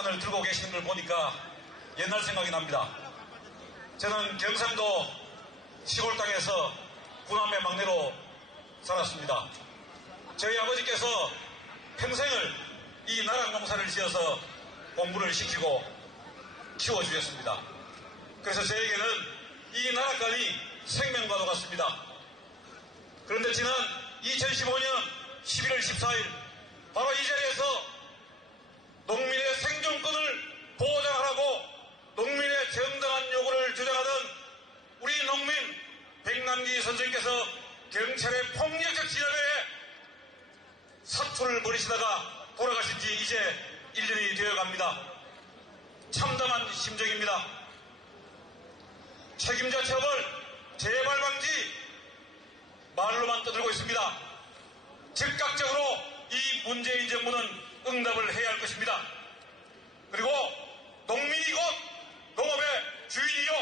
나라권을 들고 계시는 걸 보니까 옛날 생각이 납니다. 저는 경상도 시골 땅에서 구남의 막내로 살았습니다. 저희 아버지께서 평생을 이 나락 농사를 지어서 공부를 시키고 키워주셨습니다. 그래서 저에게는 이 나락간이 생명과도 같습니다. 그런데 지난 2015년 11월 14일 바로 이 자리에서 농민의 생존권을 보장하라고 농민의 정당한 요구를 주장하던 우리 농민 백남기 선생님께서 경찰의 폭력적 진압에 사투를 벌이시다가 돌아가신 지 이제 1년이 되어갑니다. 참담한 심정입니다. 책임자 처벌, 재발 방지 말로만 떠들고 있습니다. 즉각적으로 이 문재인 정부는 응답을 해야 할 것입니다. 그리고 농민이 곧 농업의 주인이요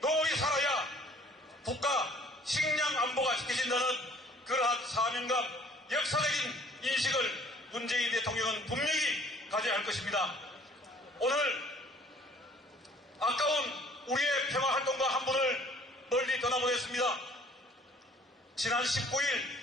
농업이 살아야 국가 식량 안보가 지켜진다는 그러한 사명감, 역사적인 인식을 문재인 대통령은 분명히 가져야 할 것입니다. 오늘 아까운 우리의 평화활동가 한 분을 멀리 떠나보냈습니다. 지난 19일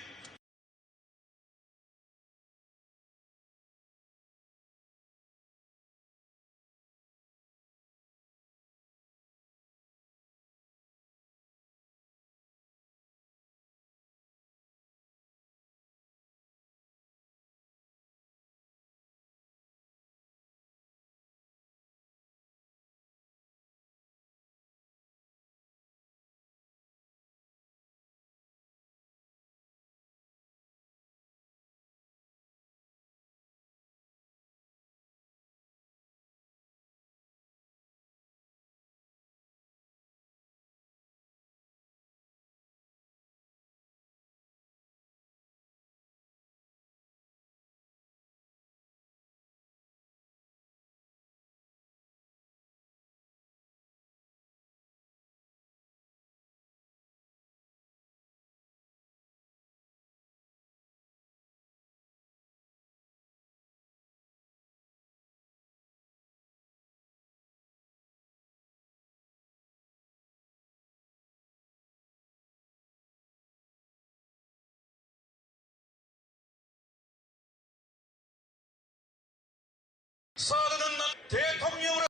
사드는 대통령으로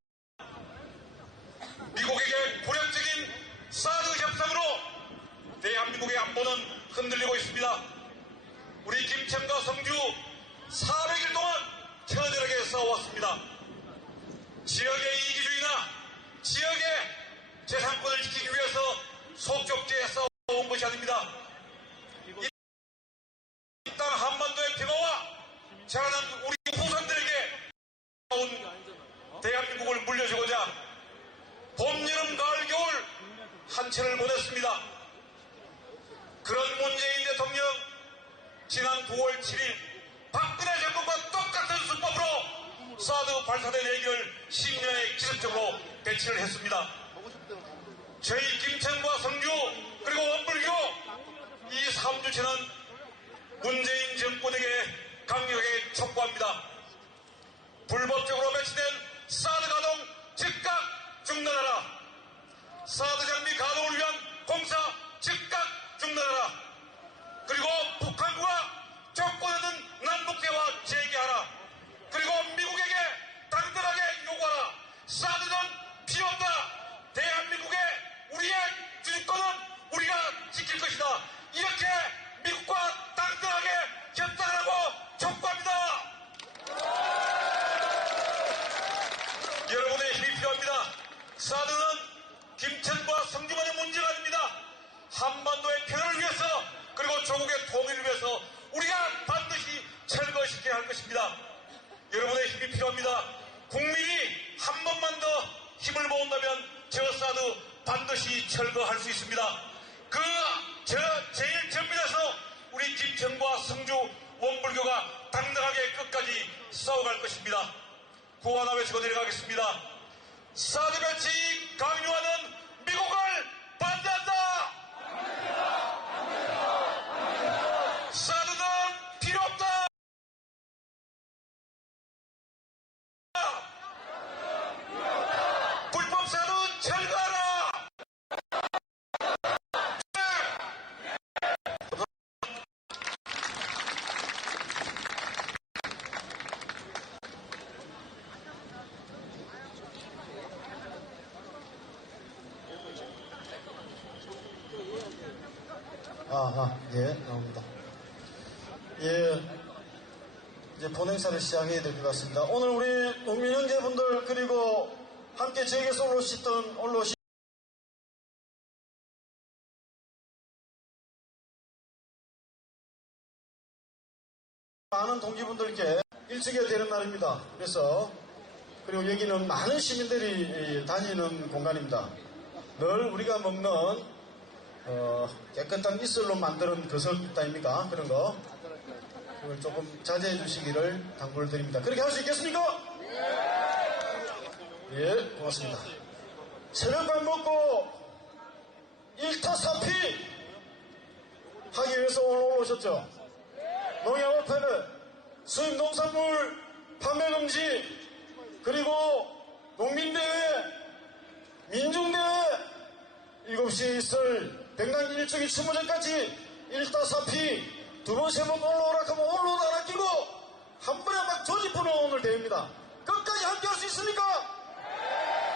미국에게 굴욕적인 사드 협상으로 대한민국의 안보는 흔들리고 있습니다. 우리 김천과 성주 400일 동안 처절하게 싸워왔습니다. 지역의 이기주의나 지역의 재산권을 지키기 위해서 속적지에 싸워온 것이 아닙니다. 이 땅 한반도의 평화와 자라난 우리 후손들에게 대한민국을 물려주고자 봄, 여름, 가을, 겨울 한 채를 보냈습니다. 그런 문재인 대통령 지난 9월 7일 박근혜 정권과 똑같은 수법으로 사드 발사대 4개를 10년에 기습적으로 배치를 했습니다. 저희 김천과 성주 그리고 원불교 이 3주체는 문재인 정권에게 강력하게 촉구합니다. 불법적으로 배치된 사드 가동 즉각 중단하라. 사드 장비 가동을 위한 공사 즉각 중단하라. 그리고 북한과 조건없는 남북대화 재개하라. 그리고 미국에게 당당하게 요구하라. 사드는 필요 없다. 대한민국의 우리의 주권은 우리가 지킬 것이다. 이렇게 미국과 당당하게 협상하라고 촉구합니다. 여러분의 힘이 필요합니다. 사드는 김천과 성주만의 문제가 아닙니다. 한반도의 평화를 위해서 그리고 조국의 통일을 위해서 우리가 반드시 철거시켜야 할 것입니다. 여러분의 힘이 필요합니다. 국민이 한 번만 더 힘을 모은다면 저 사드 반드시 철거할 수 있습니다. 제일 전면에서 우리 김천과 성주 원불교가 당당하게 끝까지 싸워갈 것입니다. 구호 하나 외치고 내려가겠습니다. 사드 배치 강요하는 미국을 반대한다. 사드는 필요 없다. 예, 나옵니다. 예, 이제 본행사를 시작해야 될 것 같습니다. 오늘 우리 농민 형제분들 그리고 함께 저에게서 올라오신 많은 동지분들께 일찍해야 되는 날입니다. 그래서 그리고 여기는 많은 시민들이 다니는 공간입니다. 늘 우리가 먹는 깨끗한 이슬로 만드는 거석 있다 아닙니까? 그런 거 그걸 조금 자제해 주시기를 당부를 드립니다. 그렇게 할 수 있겠습니까? 예, 고맙습니다. 새벽밥 먹고 1타 4피 하기 위해서 오늘 올라오셨죠? 농협 앞에는 수입 농산물 판매 금지, 그리고 농민대회, 민중대회 7시에 있을 백남기 일주기 추모제까지 1타 4피 두 번, 세 번 올라오라 하면 올라오다 안 아끼고 한 번에 막 조집부는 오늘 대회입니다. 끝까지 함께 할 수 있습니까?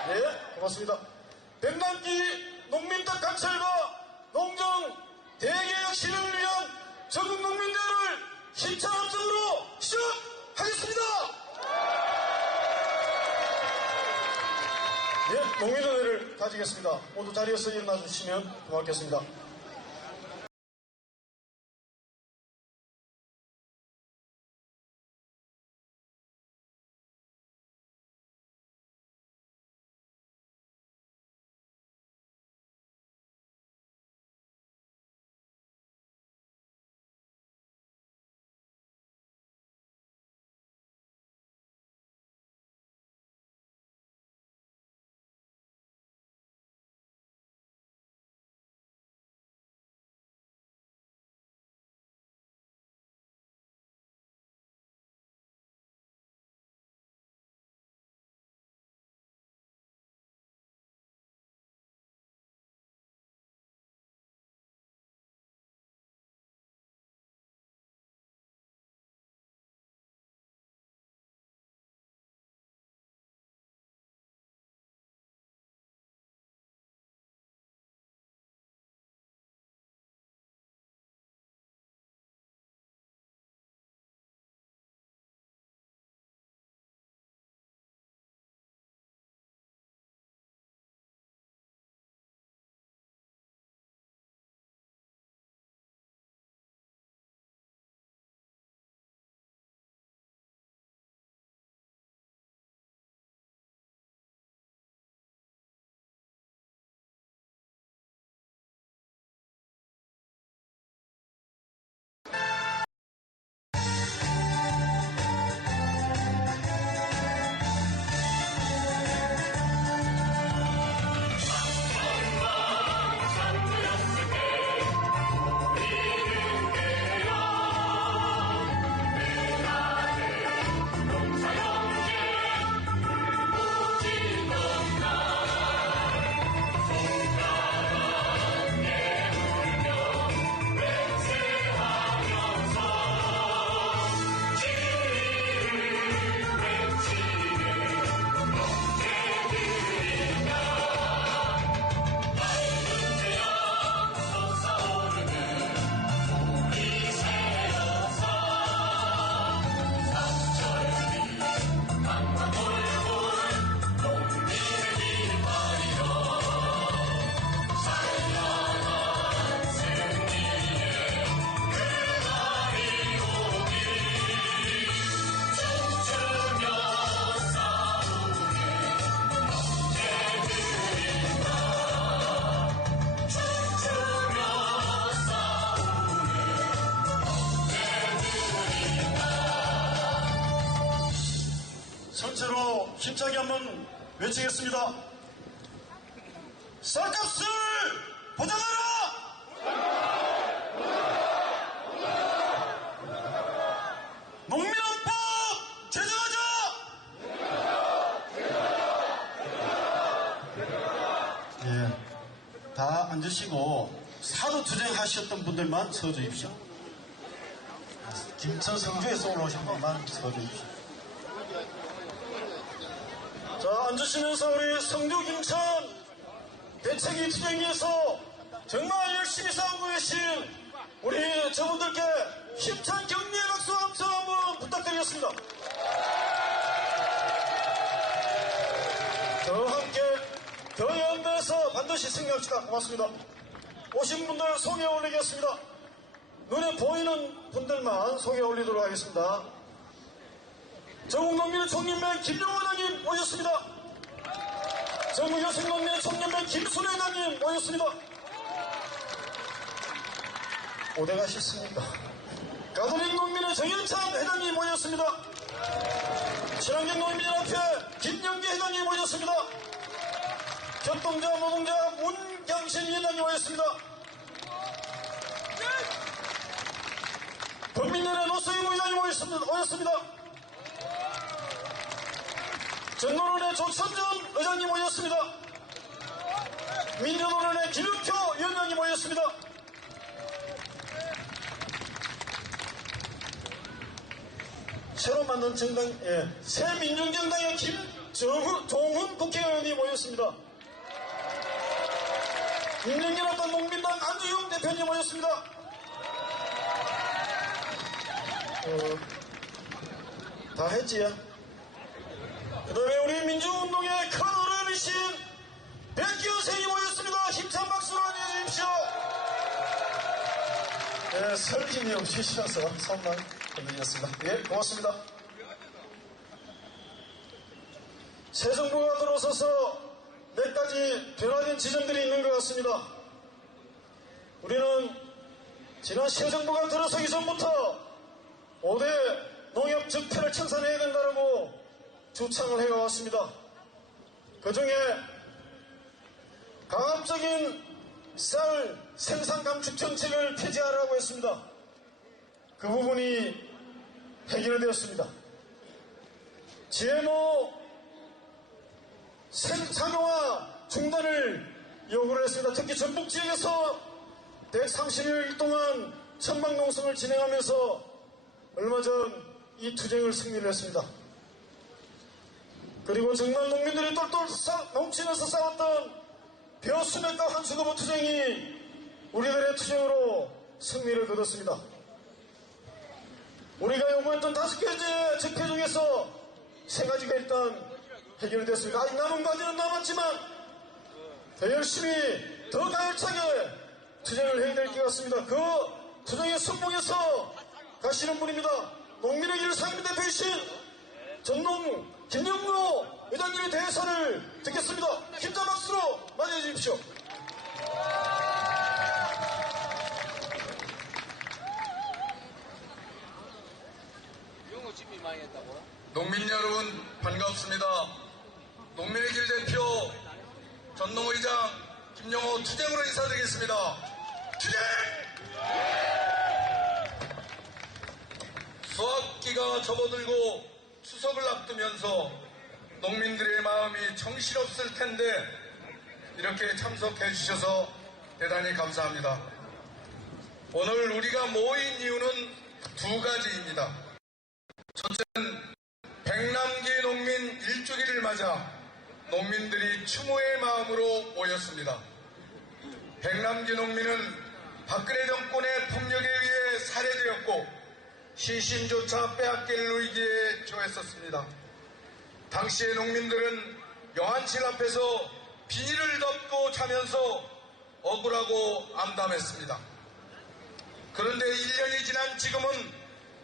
네, 고맙습니다. 백남기 농민들 강철과 농정 대개혁 실현을 위한 전국 농민대회를 힘찬 함성으로 시작하겠습니다. 예, 농민대회를 가지겠습니다. 모두 자리에서 일어나 주시면 고맙겠습니다. 전체로 힘차게 한번 외치겠습니다. 쌀값을 보장하라! 농민헌법 제정하자! 예, 다 앉으시고 사도투쟁하셨던 분들만 서주십시오. 김천 성주에서 올라오신 분만 서주십시오. 자, 앉으시면서 우리 성주 김천 대책위 투쟁위에서 정말 열심히 싸우고 계신 우리 저분들께 힘찬 격려의 박수 함성 한번 부탁드리겠습니다. 저와 함께 경연대에서 반드시 승리합시다. 고맙습니다. 오신 분들 소개 올리겠습니다. 눈에 보이는 분들만 소개 올리도록 하겠습니다. 전국농민의 총연맹 김용호 회장님 모셨습니다. 전국여성농민의 총연맹 김순애 회장님 모셨습니다. 어디 가셨습니까? 가톨릭 농민의 정현찬 회장님 모셨습니다. 친환경 농민연합회 김영기 회장님 모셨습니다. 협동자 노동자 문경신 위원장님 모셨습니다. 국민연의 노수임 의장님 모셨습니다. 전노론의 조천준 의장님 모셨습니다. 민주노론의 김육효 위원장님 모셨습니다. 새로 만든 정당, 새민중정당의 김종훈 국회의원이 모였습니다. 민중연합당 농민당 안주용 대표님 모였습니다. 다 했지요? 그 다음에 우리 민주운동의 큰 어른이신 백기호 선생님이 모였습니다. 힘찬 박수로 안내해주십시오. 네, 설진이 없이 쉬어서 손만 건드렸습니다. 예, 고맙습니다. 새 정부가 들어서서 몇 가지 변화된 지점들이 있는 것 같습니다. 우리는 지난 새 정부가 들어서기 전부터 5대 농협 적폐를 청산해야 된다고 주창을 해왔습니다. 그 중에 강압적인 쌀 생산 감축 정책을 폐지하라고 했습니다. 그 부분이 해결되었습니다. GMO 상용화 중단을 요구를 했습니다. 특히 전북 지역에서 130일 동안 천막농성을 진행하면서 얼마 전 이 투쟁을 승리를 했습니다. 그리고 정말 농민들이 똘똘 뭉치면서 싸웠던 벼수맥과 한수거부 투쟁이 우리들의 투쟁으로 승리를 거뒀습니다. 우리가 요구했던 5가지의 적폐 중에서 3가지가 일단 해결됐습니다. 아직 남은 과제는 남았지만 더 열심히 더 가열차게 투쟁을 해야 될 것 같습니다. 그 투쟁의 선봉에서 가시는 분입니다. 농민의 길 상임대표이신 전농 김영로 회장님의 대사를 듣겠습니다. 힘찬 박수로 맞이해 주십시오. 농민 여러분 반갑습니다. 농민의 길 대표 전농의장 김영호 투쟁으로 인사드리겠습니다. 투쟁! 수학기가 접어들고 추석을 앞두면서 농민들의 마음이 정신없을 텐데 이렇게 참석해 주셔서 대단히 감사합니다. 오늘 우리가 모인 이유는 2가지입니다. 첫째는 백남기 농민 일주기를 맞아 농민들이 추모의 마음으로 모였습니다. 백남기 농민은 박근혜 정권의 폭력에 의해 살해되었고 시신조차 빼앗길 누이기에 처했었습니다. 당시의 농민들은 영안실 앞에서 비닐을 덮고 자면서 억울하고 암담했습니다. 그런데 1년이 지난 지금은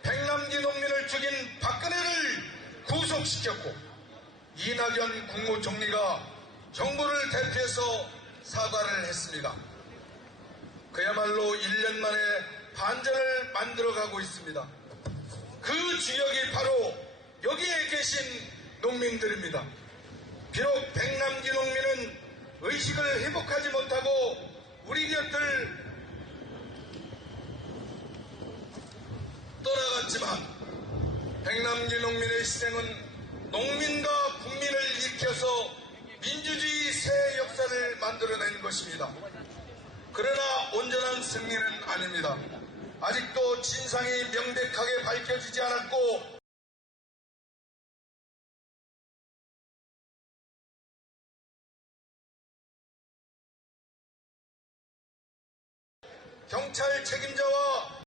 백남기 농민을 죽인 박근혜를 구속시켰고 이낙연 국무총리가 정부를 대표해서 사과를 했습니다. 그야말로 1년 만에 반전을 만들어가고 있습니다. 그 주역이 바로 여기에 계신 농민들입니다. 비록 백남기 농민은 의식을 회복하지 못하고 우리 곁을 떠나갔지만 백남기 농민의 희생은 농민과 국민을 일으켜서 민주주의 새 역사를 만들어낸 것입니다. 그러나 온전한 승리는 아닙니다. 아직도 진상이 명백하게 밝혀지지 않았고 경찰 책임자와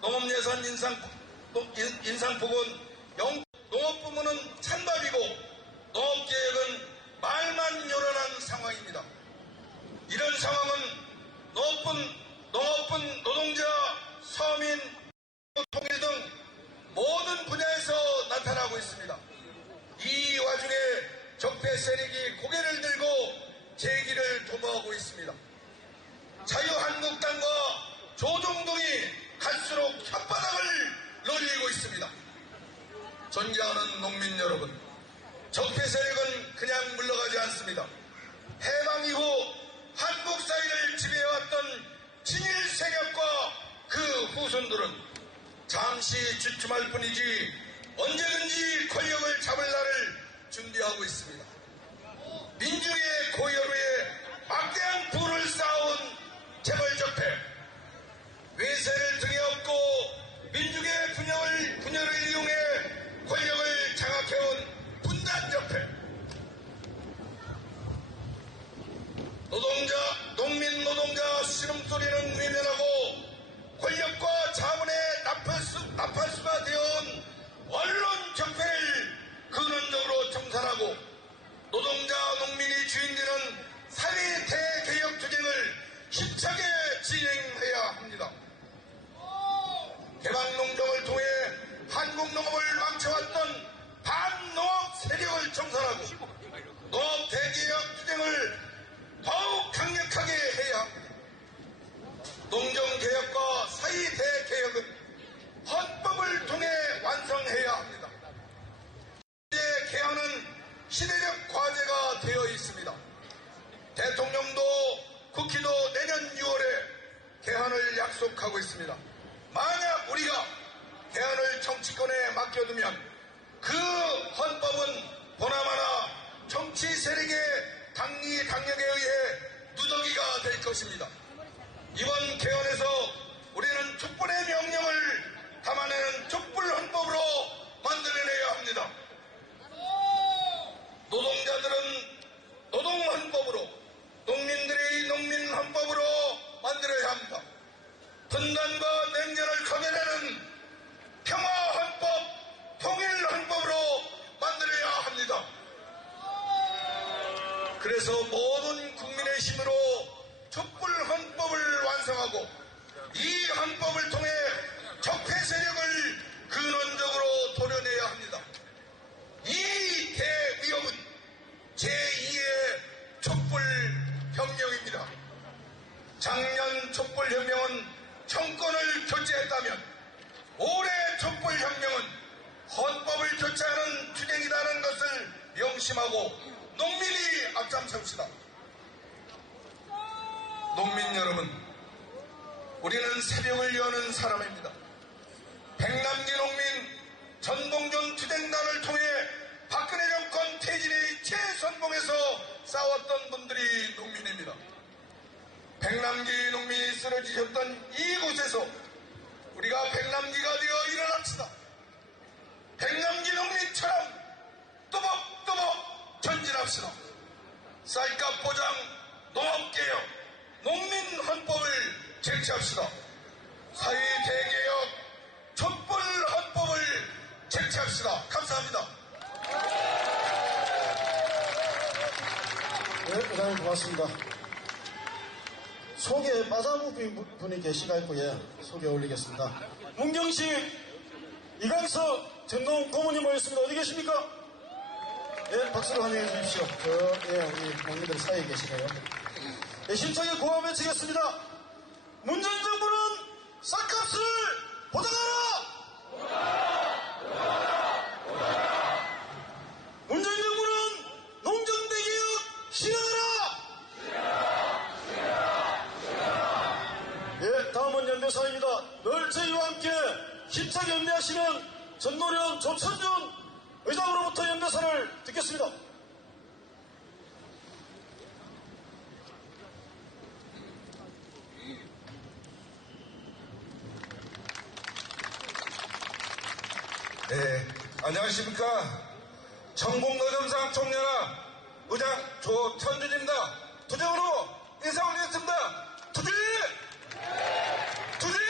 농업예산 인상폭은 농업부문은 찬밥이고 농업계획은 말만 요란한 상황입니다. 이런 상황은 농업분, 노동자, 서민, 통일 등 모든 분야에서 나타나고 있습니다. 이 와중에 적폐 세력이 고개를 들고 재기를 도모하고 있습니다. 자유한국당과 조정동이 갈수록 혓바닥을 놀리고 있습니다. 존경하는 농민 여러분, 적폐 세력은 그냥 물러가지 않습니다. 해방 이후 한국 사회를 지배해왔던 친일 세력과 그 후손들은 잠시 주춤할 뿐이지 언제든지 권력을 잡을 날을 준비하고 있습니다. 민중의 고열 후에 막대한 부를 쌓아온 재벌적폐, 외세를 등에 업고 민중의 분열을 이용해 권력을 장악해온 분단적폐, 농민 노동자 신음소리는 외면하고 권력과 자본의 나팔수가 되어온 언론 적폐를 근원적으로 청산하고 노동자 농민이 주인되는 사회 대개혁 투쟁을 힘차게 진행해야 합니다. 개방농정을 통해 한국 농업을 망쳐왔던 반농업 세력을 청산하고 농업 대개혁 투쟁을 더욱 강력하게 해야 합니다. 농정개혁과 사회 대개혁은 헌법을 통해 완성해야 합니다. 현재 개헌은 시대적 과제가 되어 있습니다. 대통령도 국회도 내년 6월에 개헌을 약속하고 있습니다. 만약 우리가 개헌을 정치권에 맡겨두면 그 헌법은 보나마나 정치 세력의 당력에 의해 누더기가 될 것입니다. 이번 개헌에서 우리는 촛불의 명령을 담아내는 촛불헌법으로 만들어내야 합니다. 노동자들은 노동헌법으로, 농민들이 농민헌법으로 만들어야 합니다. 분단과 냉전을 거둬내는 평화헌법, 통일헌법으로 만들어야 합니다. 그래서 모든 국민의 힘으로 촛불헌법을 완성하고 이 헌법을 통해 적폐 세력을 근원적으로 도려내야 합니다. 이 대위협은 제2의 촛불혁명입니다. 작년 촛불혁명은 정권을 교체했다면 올해 촛불혁명은 헌법을 교체하는 투쟁이라는 것을 명심하고 농민이 앞장섭시다. 농민 여러분, 우리는 새벽을 여는 사람입니다. 백남기 농민 전봉준 투쟁단을 통해 박근혜 정권 퇴진의 최선봉에서 싸웠던 분들이 농민입니다. 백남기 농민이 쓰러지셨던 이곳에서 우리가 백남기가 되어 일어납시다. 백남기 농민처럼 또박또박 전진합시다. 쌀값 보장, 농업개혁, 농민헌법을 제치합시다. 사회대개혁, 촛불헌법을 제치합시다. 감사합니다. 네, 의장님 고맙습니다. 소개 빠져본 분이 계시가 있고, 예, 소개 올리겠습니다. 문경시 이강석 전농 고문님 모였습니다. 어디 계십니까? 예, 박수로 환영해 주십시오. 우리 국민들 사이에 계시네요. 예, 힘차게 구호 외치겠습니다. 문 전 정부는 쌀값을 보장하라! 문 전 정부는 농정대개혁 실현하라! 예, 다음은 연대사입니다. 늘 저희와 함께 힘차게 연대하시는 전노련 조천준 의장으로부터 연대사를 듣겠습니다. 네, 안녕하십니까. 전국노점상 총연합 의장 조천준입니다. 투쟁으로 인사 올리겠습니다. 투쟁! 투쟁!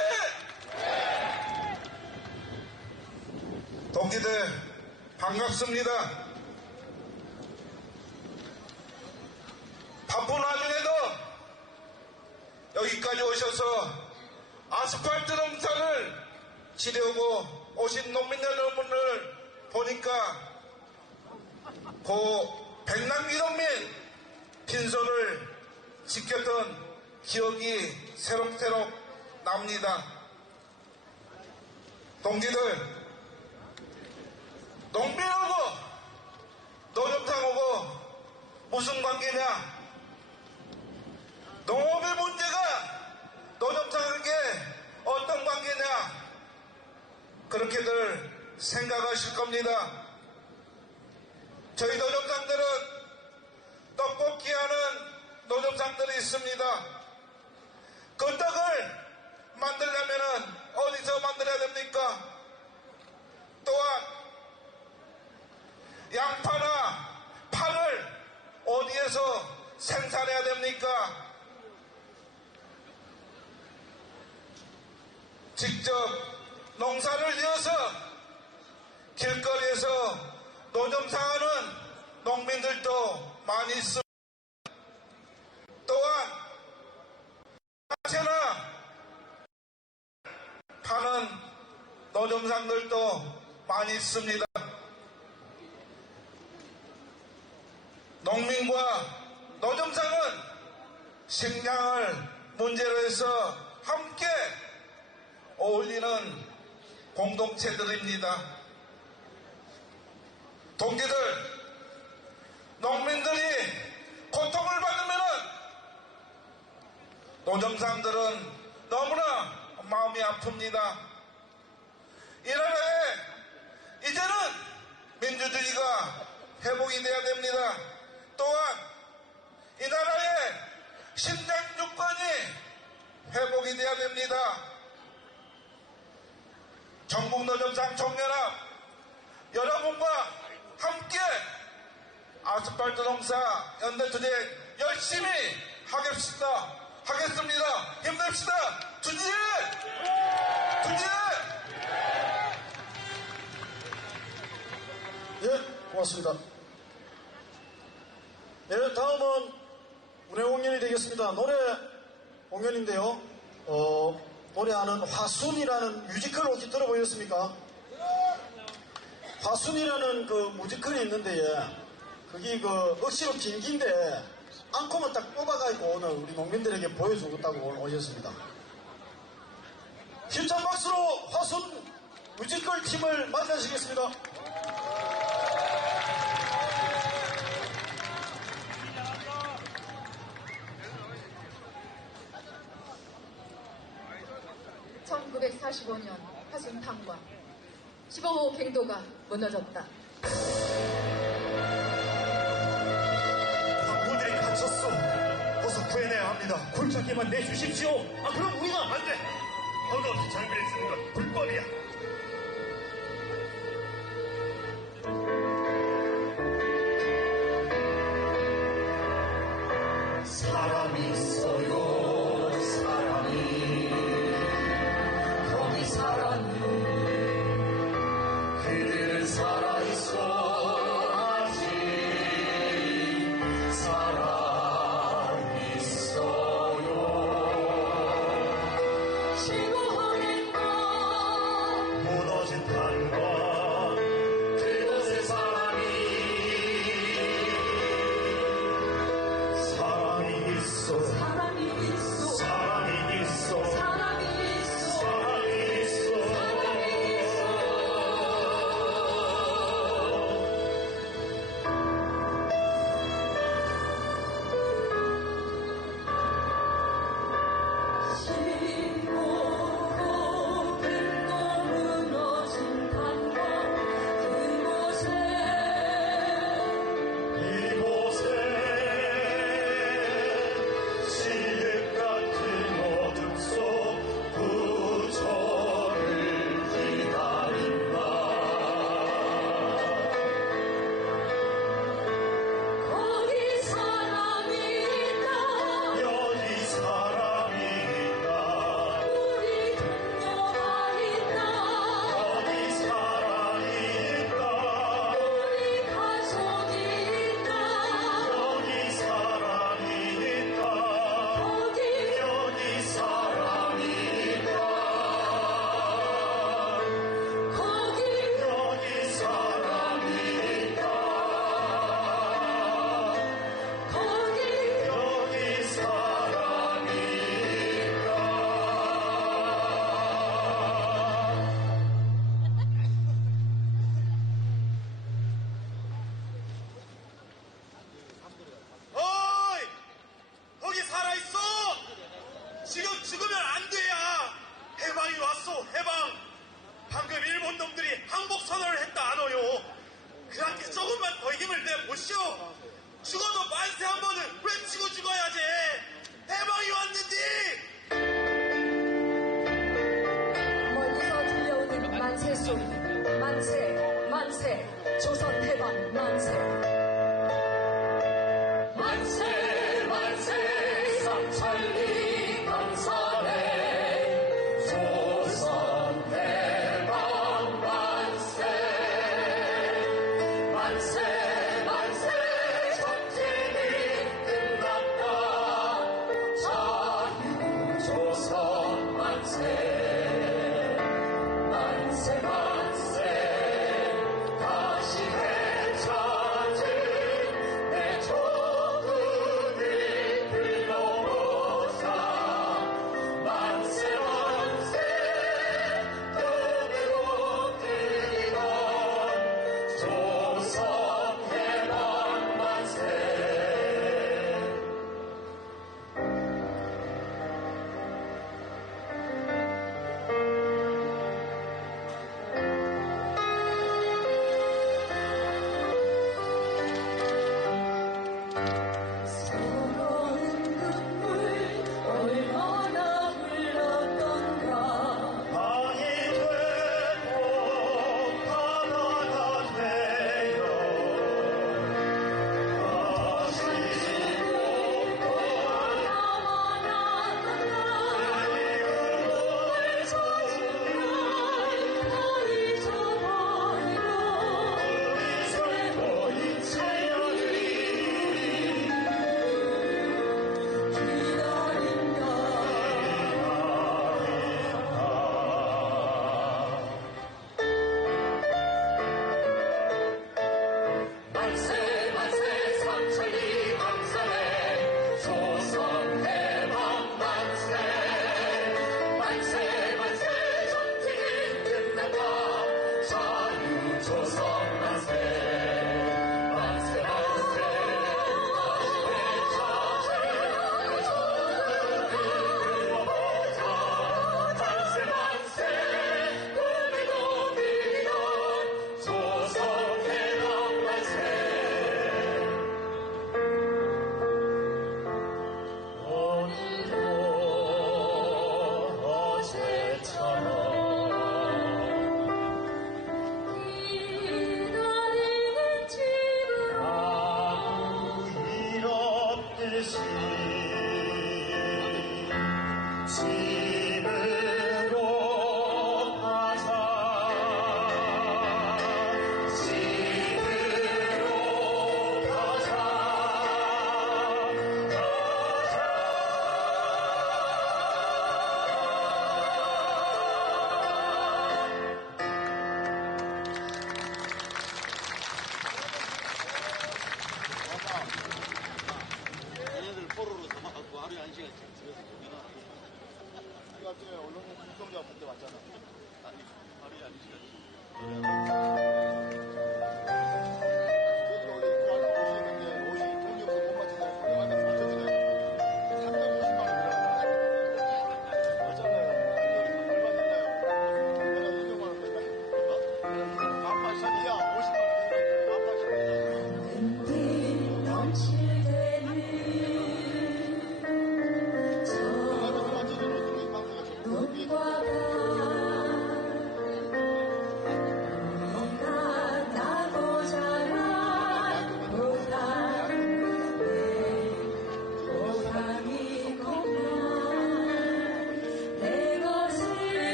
동기들 반갑습니다. 바쁜 와중에도 여기까지 오셔서 아스팔트 농사를 지려고 오신 농민 여러분을 보니까 고 백남기 농민 빈소를 지켰던 기억이 새록새록 납니다. 동기들, 농민하고 노점상하고 무슨 관계냐? 농업의 문제가 노점상에게 어떤 관계냐? 그렇게들 생각하실 겁니다. 저희 노점상들은 떡볶이 하는 노점상들이 있습니다. 그 떡을 만들려면 어디서 만들어야 됩니까? 또한 양파나 파를 어디에서 생산해야 됩니까? 직접 농사를 지어서 길거리에서 노점상하는 농민들도 많이 있습니다. 또한 야채나 파는 노점상들도 많이 있습니다. 농민과 노점상은 식량을 문제로 해서 함께 어울리는 공동체들입니다. 동기들, 농민들이 고통을 받으면 노점상들은 너무나 마음이 아픕니다. 이 나라에 이제는 민주주의가 회복이 돼야 됩니다. 또한 이 나라의 신장 주권이 회복이 돼야 됩니다. 전국노점상 총연합 여러분과 함께 아스팔트 농사 연대투쟁 열심히 하겠습니다. 힘냅시다. 투쟁! 예, 고맙습니다. 예, 다음은 운해 공연이 되겠습니다. 노래 공연인데요. 노래하는 화순이라는 뮤지컬 혹시 들어보셨습니까? 화순이라는 그 뮤지컬이 있는데, 예, 그게 그 억지로 긴긴데 앙코만 딱 뽑아가지고 오늘 우리 농민들에게 보여주겠다고 오늘 오셨습니다. 힘찬 박수로 화순 뮤지컬 팀을 맞이하시겠습니다. (1945년) 화순 탄광 15호 갱도가 무너졌다. 광부들이 갇혔어. 어서 구해내야 합니다. 굴착기만 내주십시오. 그럼 우리가 안 돼. 덕없이 장비를 쓰는 건 불법이야. 사랑 그들은 살아있어 아직 살아있어요. 시고하겠다 무너진 탄과 그곳의 사람이 있어 사람이 있어 사람이 있어 사람이 있어 사람이 있어 시고고 빈고 무너진 단과 이곳에 시륵 같은 어둠 속 구조를 기다린다. 거기 사람이 있다 여기 사람이 있다. 우리 동료가 있다 여기 사람이 있다. 우리 가족이 있다 여기 사람이 있다. 거기 여기 사람이 있다. 거기 여기 사람이 있다. 거기 여기 사람이 있다. 어이! 거기 살아있어! 지금 죽으면 안 돼야! 해방이 왔소, 해방! 방금 일본 놈들이 항복 선언을 했다, 안어요. 그렇게 조금만 더 힘을 내보시오! 죽어도 만세 한 번은 외치고 죽어야지! 해방이 왔는데! 멀리서 들려오는 만세 소리 만세 만세 조선 해방 만세 만세 만세 삼천리 강산에 조선 해방 만세 만세 만세 전쟁이 끝났다 자유조선 만세 만세 만세 다시 되찾은 내 조국을 불러보자 만세 만세 꿈으로 뛰던 조선 해방 만세 서러운 눈물 얼마나 흘렀던가 방이 되고 바다가 되어 다시 나와 나타나 꿈을 찾은 날 다 잊어버리고 살고 있지 만세 만세 삼천리 강산에 조선 해방 만세 만세 만세 전쟁이 끝났다 자유 조선 만세 만세 만세 만세 만세 꿈에도 빌던 조선 해방 만세 오늘도 어제처럼 기다린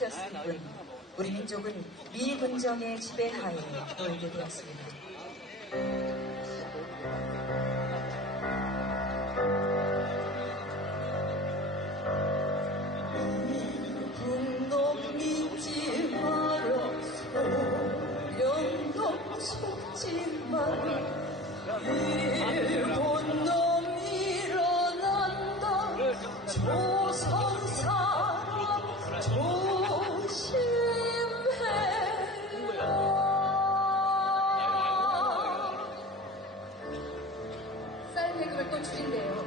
치였을 뿐 우리 민족은 미군정의 지배하에 놓이게 되었습니다. 분놈 믿지 마라 소령놈 속지 마라 일본 놈 일어난다 조선 사람 조심해라. 쌀 배급을 또 줄인대요.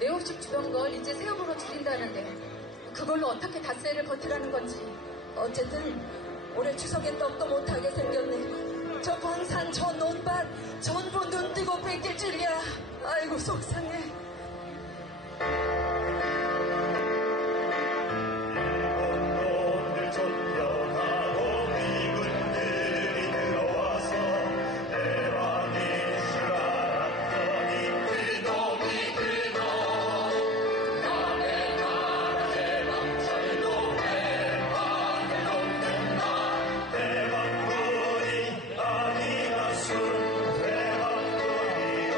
내옵식 주던 걸 이제 세금으로 줄인다는데 그걸로 어떻게 닷새를 버티라는 건지. 어쨌든 올해 추석에 떡도 못하게 생겼네. 저 광산 저 논밭 전부 눈 뜨고 뺏길 줄이야. 아이고 속상해. 일본놈들 존경하고 미군들이 들어와서 대왕인 줄 알았더니 그놈이 남의 나라 대왕절도 대왕을 돕는다. 대왕군이 아니라 순 대왕군이야.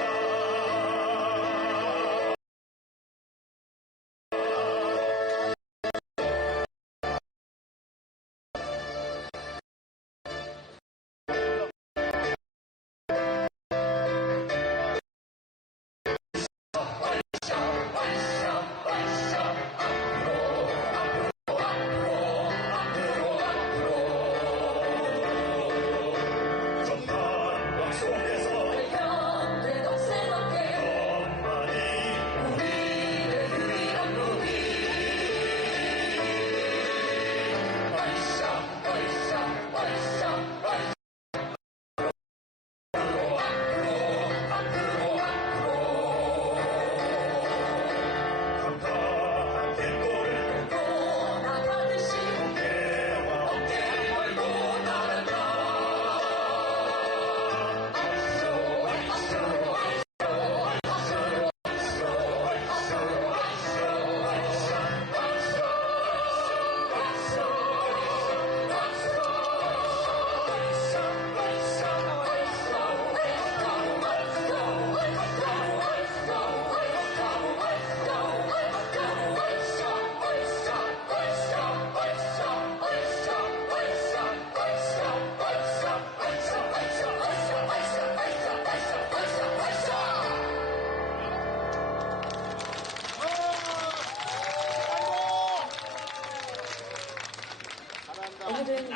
오늘은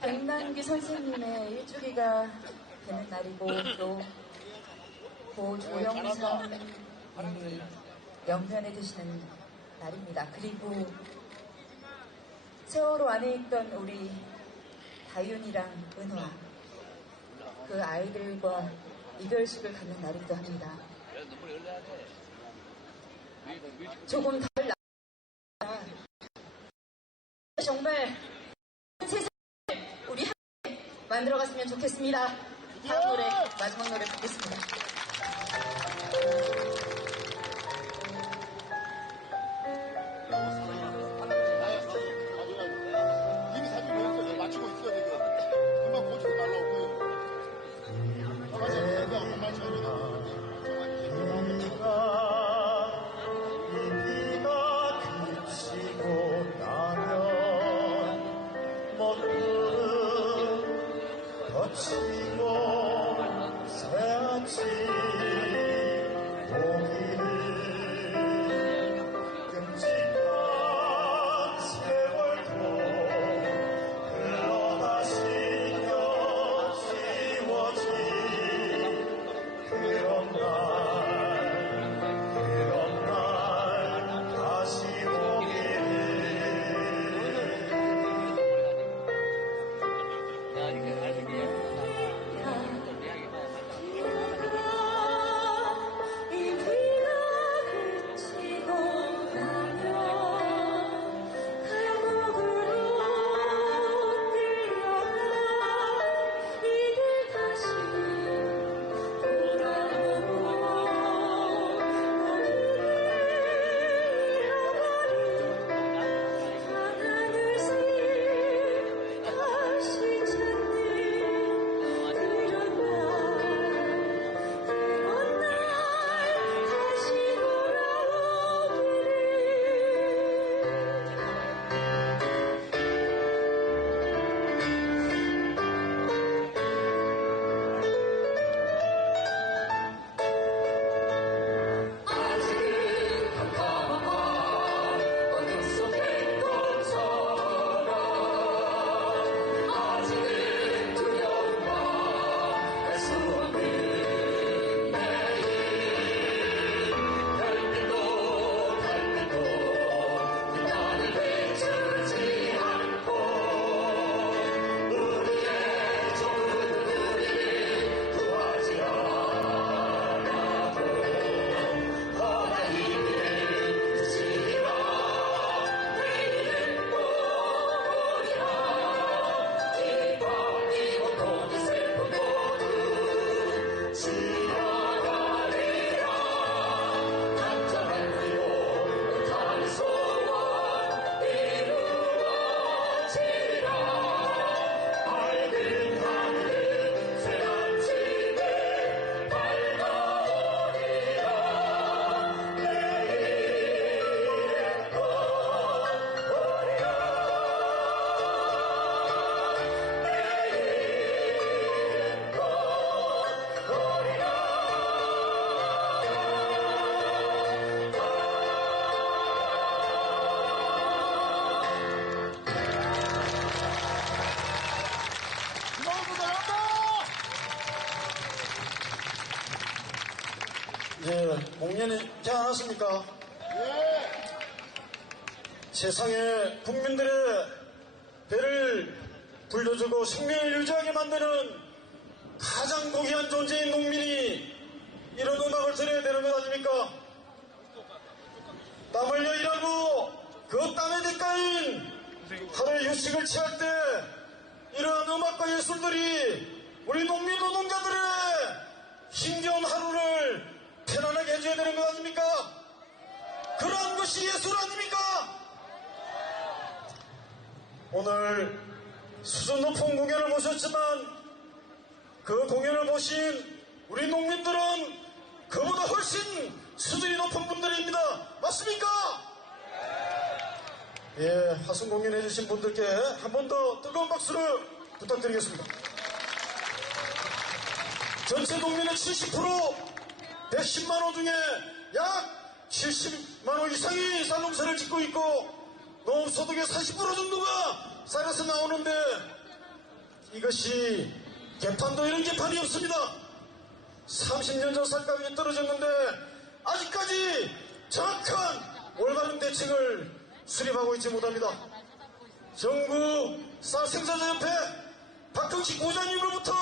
백만기 선생님의 일주기가 되는 날이고 또 고 조영선님이 영변에 드시는 날입니다. 그리고 세월호 안에 있던 우리 다윤이랑 은화 그 아이들과 이별식을 갖는 날이기도 합니다. 조금 덜 정말 세상을 우리 함께 만들어갔으면 좋겠습니다. 다음 노래, 마지막 노래 듣겠습니다. 이미 사진 보였어. 맞추고 있어야 되거든. 금방 고치지 말라고. 맞아, 내가 한번 맞춰야 비가 그치고 나면 먹구름 덮치고 새아침 오기를 끔찍한 세월도 흘러가시며 지워진 그런 날 다시 오기를 이 비가 그치고 나면 감옥으로 끌려가 이들 다시 돌아오고 이제 공연이 되지 않았습니까? 세상에 국민들의 배를 불려주고 생명을 유지하게 만드는 가장 고귀한 존재인 농민이 이런 음악을 들어야 되는 것 아닙니까? 땀 흘려 일하고 그 땀의 대가인 하루의 휴식을 취할 때 이러한 음악과 예술들이 우리 농민 노동자들의 힘겨운 하루를 편안하게 해줘야 되는 것 아닙니까? 그러한 것이 예술 아닙니까? 오늘 수준 높은 공연을 보셨지만 그 공연을 보신 우리 농민들은 그보다 훨씬 수준이 높은 분들입니다. 맞습니까? 예, 하승 공연 해주신 분들께 한 번 더 뜨거운 박수를 부탁드리겠습니다. 전체 농민의 70% 110만호 중에 약 70만호 이상이 쌀농사를 짓고 있고 농업소득의 40% 정도가 쌀에서 나오는데 이것이 개판도 이런 개판이 없습니다. 30년 전 쌀값이 떨어졌는데 아직까지 정확한 올바른 대책을 수립하고 있지 못합니다. 정부 쌀생산자협회 박형식 부장님으로부터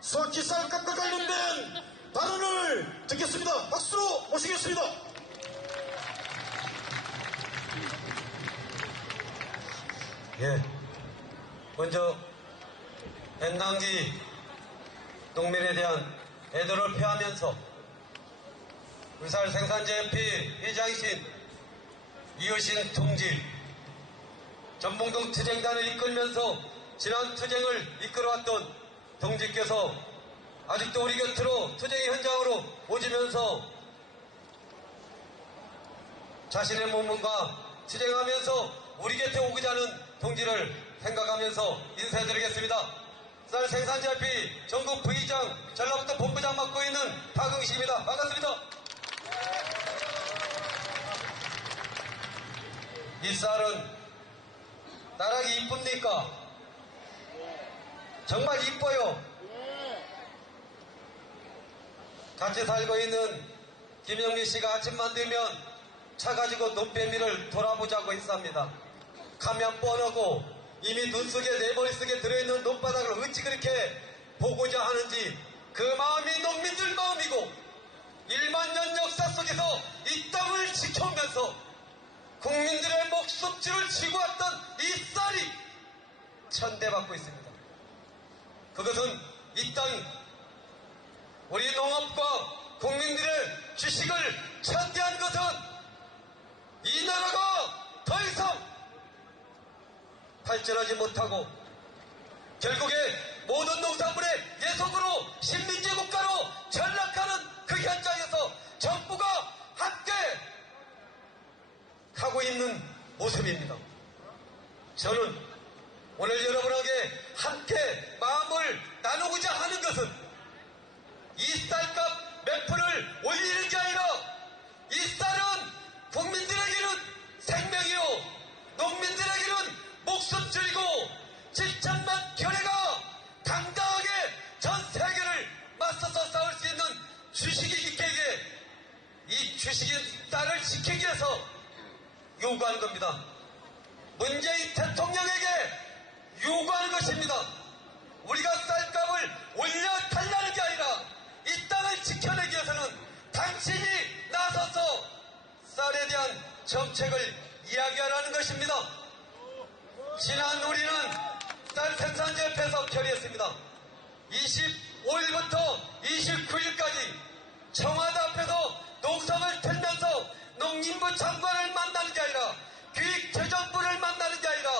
수확기 쌀값과 관련된 발언을 듣겠습니다. 박수로 모시겠습니다. 예, 먼저 hen당지 농민에 대한 애도를 표하면서 의쌀생산자협회 회장이신 이효신 동지, 전봉동 투쟁단을 이끌면서 지난 투쟁을 이끌어왔던 동지께서 아직도 우리 곁으로 투쟁의 현장으로 오시면서 자신의 몸과 투쟁하면서 우리 곁에 오고자 하는 동지를 생각하면서 인사드리겠습니다. 쌀생산자협회 전국 부의장, 전라북도 본부장 맡고 있는 박응식입니다. 반갑습니다. 이 쌀은 나락이 이쁩니까? 정말 이뻐요. 같이 살고 있는 김영미 씨가 아침만 되면 차 가지고 논배미를 돌아보자고 했습니다. 가면 뻔하고 이미 눈 속에 내 머릿속에 들어있는 논바닥을 어찌 그렇게 보고자 하는지 그 마음이 농민들 마음이고 1만 년 역사 속에서 이 땅을 지켜오면서 국민들의 목숨줄을 쥐고 왔던 이 쌀이 천대받고 있습니다. 그것은 이 땅이 우리 농업과 국민들의 주식을 천대한 것은 이 나라가 더 이상 발전하지 못하고 결국에 모든 농산물의 예속으로 식민지 국가로 전락하는 그 현장에서 정부가 함께 가고 있는 모습입니다. 저는 오늘 여러분에게 함께 마음을 나누고자 하는 것은 이 쌀값 몇 프를 올리는 게 아니라 이 쌀은 국민들에게는 생명이요 농민들에게는 목숨줄이고 7천만 결의가 당당하게 전 세계를 맞서서 싸울 수 있는 주식이기 때문에 이 주식인 쌀을 지키기 위해서 요구하는 겁니다. 문재인 대통령에게 요구하는 것입니다. 우리가 쌀값을 올려달라는 게 아니라 이 땅을 지켜내기 위해서는 당신이 나서서 쌀에 대한 정책을 이야기하라는 것입니다. 지난 우리는 쌀생산자협회에서 결의했습니다. 25일부터 29일까지 청와대 앞에서 농성을 틀면서 농림부 장관을 만나는 게 아니라 기획재정부를 만나는 게 아니라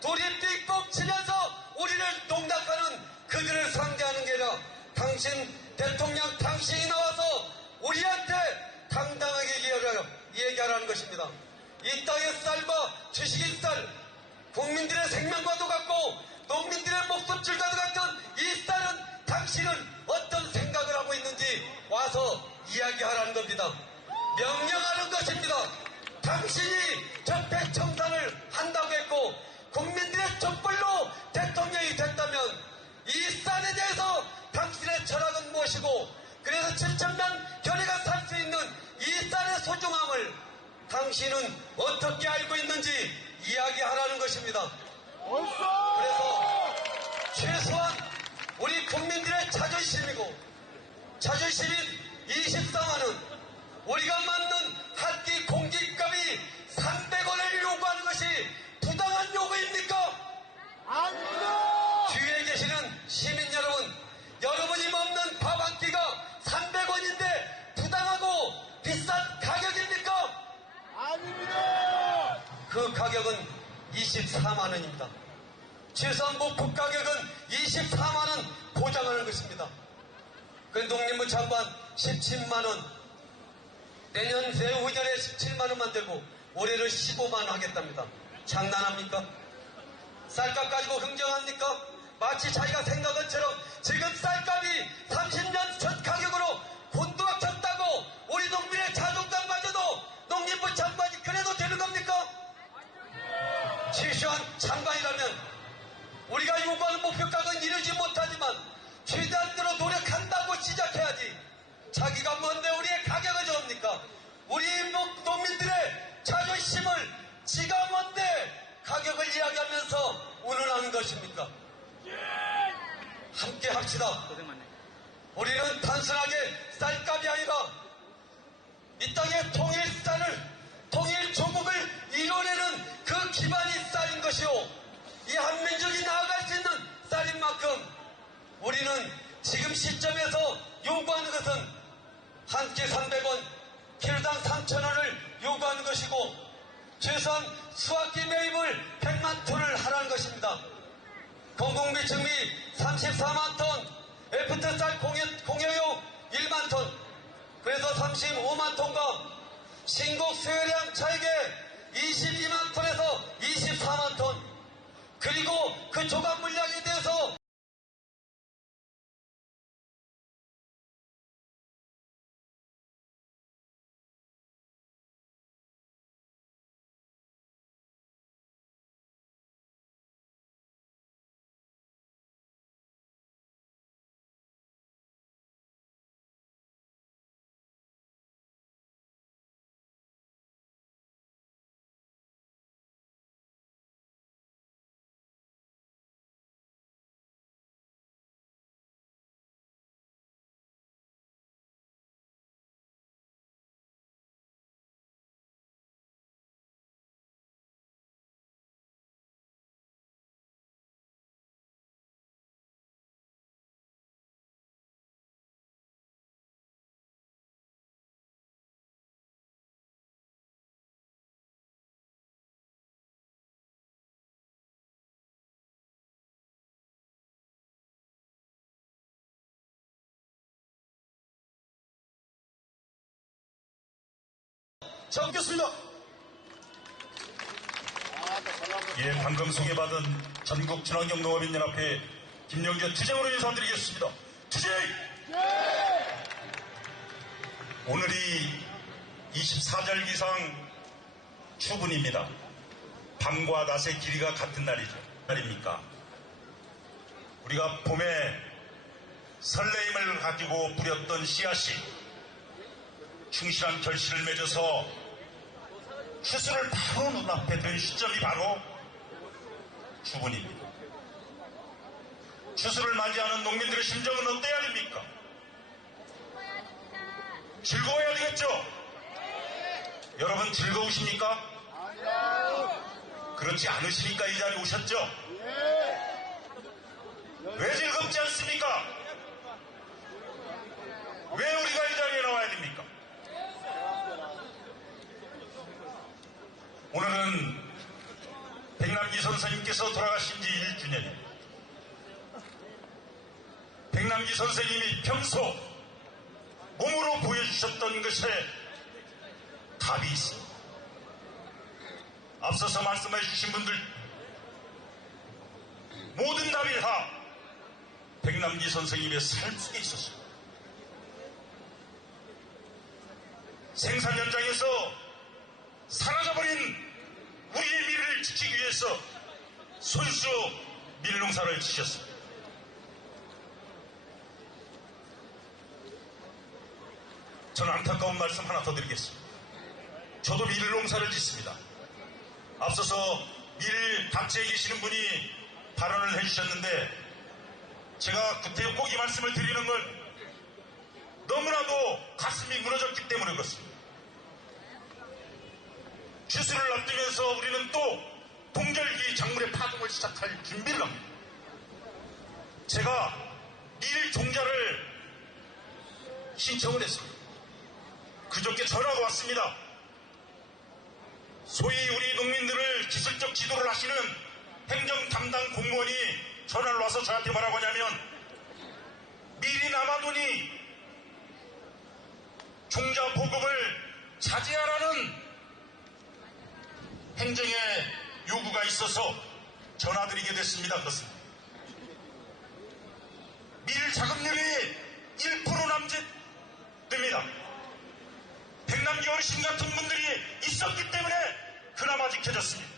도립빅복 치면서 우리를 농락하는 그들을 상대하는 게 아니라 당신 대통령 당신이 나와서 우리한테 당당하게 얘기하라는 것입니다. 이 땅의 쌀과 주식인 쌀, 국민들의 생명과도 같고 농민들의 목숨줄과도 같은 이 쌀은 당신은 어떤 생각을 하고 있는지 와서 이야기하라는 겁니다. 명령하는 것입니다. 당신이 적폐청산을 한다고 했고 국민들의 촛불로 대통령이 됐다면 이 쌀에 대해서 당신의 철학은 무엇이고 그래서 7천만 견해가 살 수 엉뚱함을 당신은 어떻게 알고 있는지 이야기하라는 것입니다. 그래서 최소한 우리 국민들의 자존심이고 자존심인 24만원, 우리가 맞는 한 끼 공깃값이 300원을 요구하는 것이 부당한 요구입니까? 아닙니다! 뒤에 계시는 시민 여러분, 여러분이 먹는 밥 한 끼가 300원인데 부당하고 비싼 가격입니까? 아닙니다! 그 가격은 24만원입니다. 최소한 목표 가격은 24만원 보장하는 것입니다. 그 농림부 장관 17만원, 내년 내후년에 17만원만 되고 올해는 15만원 하겠답니다. 장난합니까? 쌀값 가지고 흥정합니까? 마치 자기가 생각한 것처럼 지금 쌀값이 30년 전 가격으로 곤두박혔다고 우리 농민의 자존감마저도 농림부 장관이 그래도 되는 겁니까? 최소한 장관이라면 우리가 요구하는 목표 가격은 이루지 못하지만 최대한으로 노력한다고 시작해야지. 자기가 뭔데 우리의 가격을 정합니까? 우리 농민들의 자존심을 지가 뭔데 가격을 이야기하면서 운운하는 것입니까? 함께 합시다. 우리는 단순하게 쌀값이 아니라 이 땅의 통일 조국을 이뤄내는 그 기반이 쌀인 것이요, 이 한민족이 나아갈 수 있는 쌀인 만큼 우리는 지금 시점에서 요구하는 것은 한 끼 300원, 키로당 3,000원을 요구하는 것이고 최소한 수확기 매입을 100만 톤을 하라는 것입니다. 공공비 증비 34만 톤, FT 쌀 공여용 1만 톤, 그래서 35만 톤과 신곡 수요량 차익의 22만 톤에서 24만 톤, 그리고 그 조각 물량에 대해서 잡겠습니다. 예, 방금 소개받은 전국 친환경 농업인연합회 김영재 투쟁으로 인사드리겠습니다. 투쟁! 오늘이 24절기상 추분입니다. 밤과 낮의 길이가 같은 날이죠. 날입니까? 우리가 봄에 설레임을 가지고 뿌렸던 씨앗이 충실한 결실을 맺어서 추수를 바로 눈앞에 든 시점이 바로 추분입니다. 추수를 맞이하는 농민들의 심정은 어때야 됩니까? 즐거워야 되겠죠? 여러분 즐거우십니까? 그렇지 않으시니까 이 자리에 오셨죠? 왜 즐겁지 않습니까? 왜 우리가 이 자리에 나와야 됩니까? 오늘은 백남기 선생님께서 돌아가신 지 1주년입니다. 백남기 선생님이 평소 몸으로 보여주셨던 것에 답이 있습니다. 앞서서 말씀해 주신 분들 모든 답이 다 백남기 선생님의 삶 속에 있었습니다. 생산 현장에서 사라져버린 우리의 미래를 지키기 위해서 손수 밀농사를 지셨습니다. 저는 안타까운 말씀 하나 더 드리겠습니다. 저도 밀 농사를 짓습니다. 앞서서 밀 단체에 계시는 분이 발언을 해주셨는데 제가 그때 꼭 이 말씀을 드리는 건 너무나도 가슴이 무너졌기 때문에 그렇습니다. 추수를 앞두면서 우리는 또 동절기 작물의 파종을 시작할 준비를 합니다. 제가 밀 종자를 신청을 했습니다. 그저께 전화가 왔습니다. 소위 우리 농민들을 기술적 지도를 하시는 행정 담당 공무원이 전화를 와서 저한테 뭐라고 하냐면 밀이 남아도니 종자 보급을 자제하라는 행정의 요구가 있어서 전화드리게 됐습니다. 그렇습니다. 밀 자급률이 1% 남짓 됩니다. 백남기 어르신 같은 분들이 있었기 때문에 그나마 지켜졌습니다.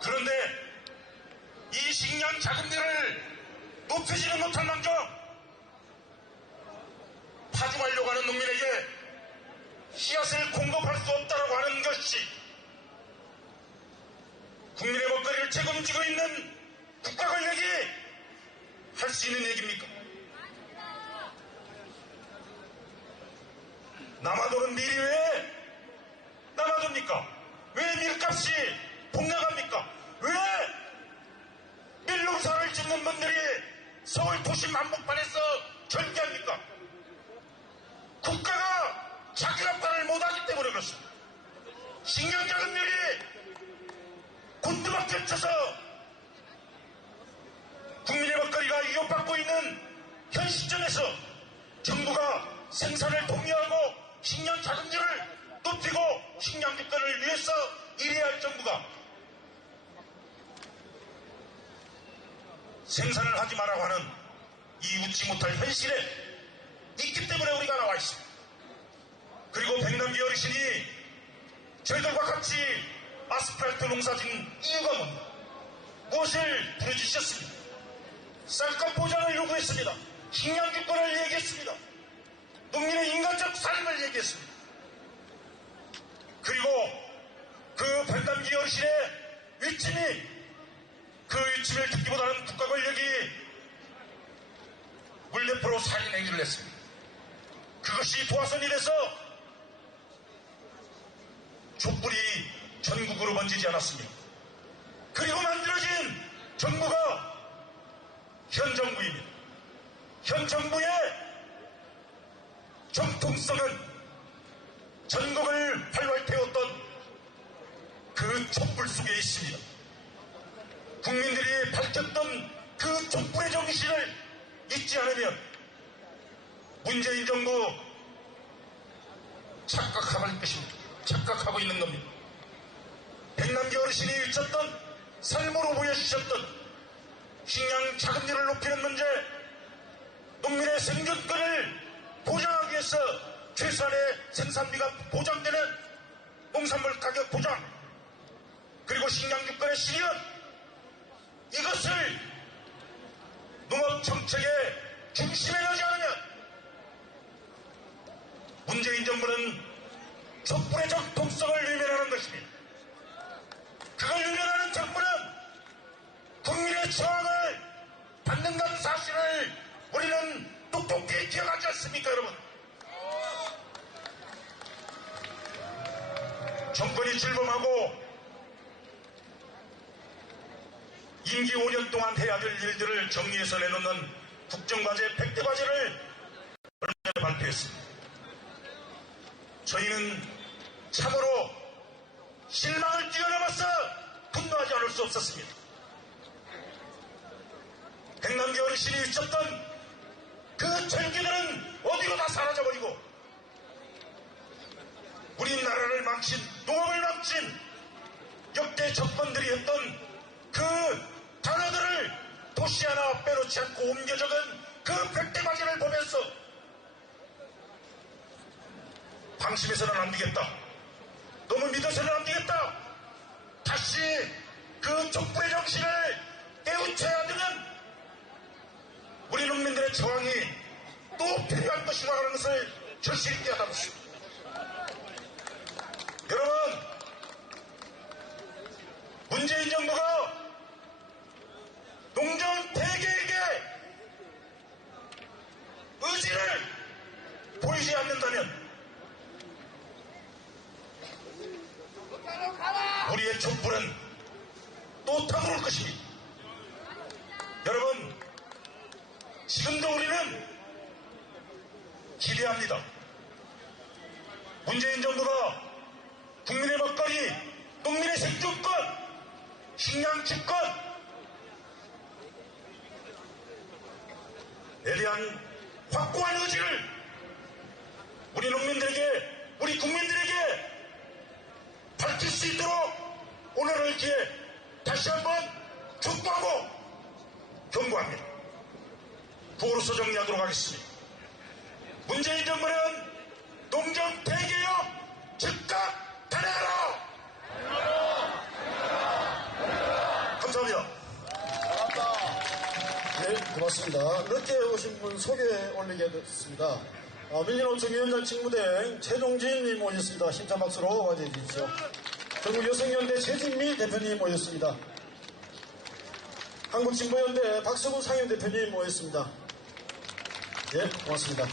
그런데 이 식량 자급률을 높이지는 못한 망정 파종하려고 하는 농민에게 씨앗을 공급할 수 없다고 하는 것이 국민의 먹거리를 책임지고 있는 국가 권력이 할 수 있는 얘기입니까? 남아도는 밀이 왜 남아둡니까? 왜 밀값이 폭락합니까? 왜 밀농사를 짓는 분들이 서울 도심 한복판에서 절개합니까? 국가가 자기 역할을 못하기 때문에 그렇습니다. 식량자급률이 곤두박질 쳐서 국민의 먹거리가 위협받고 있는 현 시점에서 정부가 생산을 독려하고 식량 자급률을 높이고 식량 주권을 위해서 일해야 할 정부가 생산을 하지 말라고 하는 이 웃지 못할 현실에 있기 때문에 우리가 나와 있습니다. 그리고 백남기 어르신이 저희들과 같이 아스팔트 농사진 이유가 뭡니까? 무엇을 부르짖으셨습니까? 쌀값 보장을 요구했습니다. 식량 주권을 얘기했습니다. 농민의 인간적 삶을 얘기했습니다. 그리고 그 백남기 어르신의 위침이 그 위침을 듣기보다는 국가 권력이 물대포로 살인 행위를 했습니다. 그것이 도화선이 돼서 촛불이 전국으로 번지지 않았습니다. 그리고 만들어진 정부가 현 정부입니다. 현 정부의 정통성은 전국을 활활 태웠던 그 촛불 속에 있습니다. 국민들이 밝혔던 그 촛불의 정신을 잊지 않으면 문재인 정부 착각할 것입니다. 착각하고 있는 겁니다. 백남기 어르신이 외쳤던 삶으로 보여주셨던 식량 자급률을 높이는 문제, 농민의 생존권을 보장하기 위해서 최소한의 생산비가 보장되는 농산물 가격 보장, 그리고 식량 주권의 실현, 이것을 농업정책의 중심에 넣지 않으면 문재인 정부는 촛불의 정통성을 외면하는 것입니다. 그걸 외면하는 정부는 국민의 저항을 받는다는 사실을 우리는 똑똑히 기억하지 않습니까, 여러분? 정권이 출범하고 임기 5년 동안 해야 될 일들을 정리해서 내놓는 국정과제 100대 과제를 얼마 전에 발표했습니다. 저희는 참으로 실망을 뛰어넘어서 분노하지 않을 수 없었습니다. 백남기 어르신이 외쳤던 그 절기들은 어디로 다 사라져버리고 우리나라를 망친, 농업을 망친 역대 정권들이 했던 그 단어들을 도시 하나 빼놓지 않고 옮겨 적은 그 100대 과제를 보면서 방심해서는 안 되겠다. 너무 믿어서는 안 되겠다. 다시 그 촛불의 정신을 깨우쳐야 되는 우리 농민들의 저항이 또 필요한 것이라는 것을 절실히 깨닫고 있습니다. 문재인 정부가 농정 대개에게 의지를 보이지 않는다면 우리의 촛불은 또 타오를 것입니다. 여러분, 지금도 우리는 기대합니다. 문재인 정부가 국민의 먹거리, 농민의 생존권, 식량 집권에 대한 확고한 의지를 우리 농민들에게, 우리 국민들에게 밝힐 수 있도록 오늘을 기해 다시 한번 촉구하고 경고합니다. 구호로서 정리하도록 하겠습니다. 문재인 정부는 농정 대개혁 즉각 단행하라! 감사합니다. 네, 고맙습니다. 늦게 오신 분 소개 올리게 됐습니다. 민주노총위원장 직무대행 최종진님 모셨습니다. 힘찬 박수로 맞이해 주십시오. 전국여성연대 최진미 대표님 모셨습니다. 한국진보연대 박서구 상임대표님 모였습니다. 예, 고맙습니다.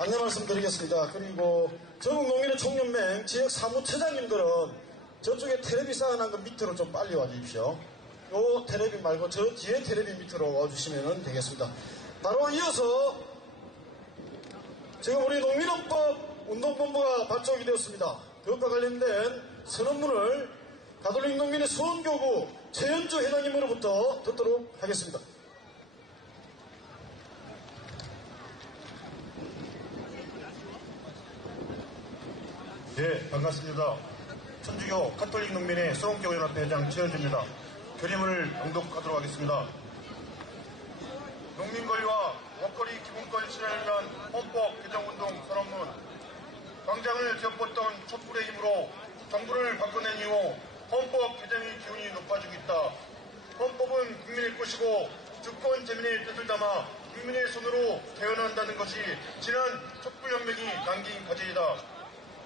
안내 말씀드리겠습니다. 그리고 전국농민의 총연맹 지역 사무처장님들은 저쪽에 텔레비 쌓아놓은 것 밑으로 좀 빨리 와주십시오. 요 텔레비 말고 저 뒤에 텔레비 밑으로 와주시면 되겠습니다. 바로 이어서 지금 우리 농민헌법 운동본부가 발족이 되었습니다. 그것과 관련된 선언문을 가톨릭 농민의 수원교구 최연주 회장님으로부터 듣도록 하겠습니다. 네, 반갑습니다. 천주교 가톨릭 농민의 수원교구연합회 회장 최현주입니다. 결의문을 낭독하도록 하겠습니다. 농민 권리와 먹거리 기본권 실현을 위한 헌법 개정운동 선언문. 광장을 뒤엎었던 촛불의 힘으로 정부를 바꿔낸 이후 헌법 개정의 기운이 높아지고 있다. 헌법은 국민의 것이고 주권 재민의 뜻을 담아 국민의 손으로 개헌한다는 것이 지난 촛불혁명이 남긴 과제이다.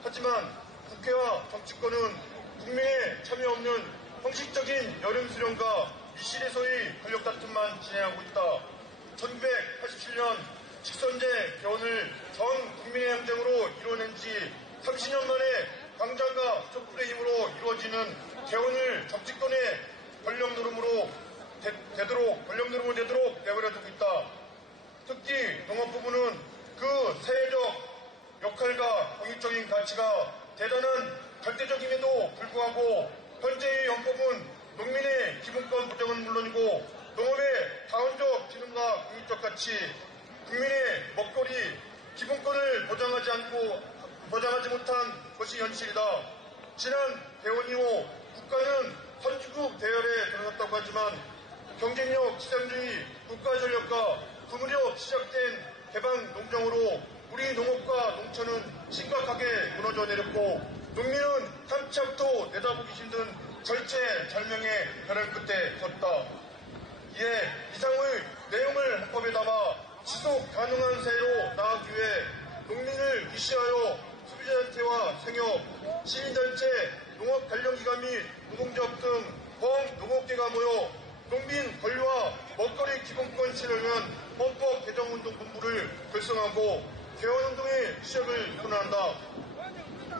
하지만 국회와 정치권은 국민의 참여 없는 형식적인 여름 수련과 미실에서의 권력 다툼만 진행하고 있다. 1987년 직선제 개헌을 전 국민의 행정으로 이뤄낸 지 30년 만에 광장과 촛불의 힘으로 이루어지는 개헌을 정치권의 권력 노름으로 되도록 내버려두고 있다. 특히 농업부문은 그 사회적 역할과 공익적인 가치가 대단한 절대적임에도 불구하고 현재의 헌법은 농민의 기본권 보장은 물론이고 농업의 다원적 기능과 공익적 가치, 국민의 먹거리 기본권을 보장하지 못한 것이 현실이다. 지난 개헌 이후 국가는 선진국 대열에 들어섰다고 하지만 경쟁력 시장주의 국가전력과 그 무렵 시작된 개방 농정으로 우리 농업과 농촌은 심각하게 무너져 내렸고 농민은 한치 앞도 내다보기 힘든 절체절명의 벼랑 끝에 섰다. 이에 이상의 내용을 헌법에 담아 지속 가능한 사회로 나아가기 위해 농민을 위시하여 소비자단체와 생협, 시민단체, 농업 관련기관 및 노동조합 등 범농업계가 모여 농민 권리와 먹거리 기본권 실현을 위한 헌법 개정운동본부를 결성하고 개헌운동의 시작을 선언한다.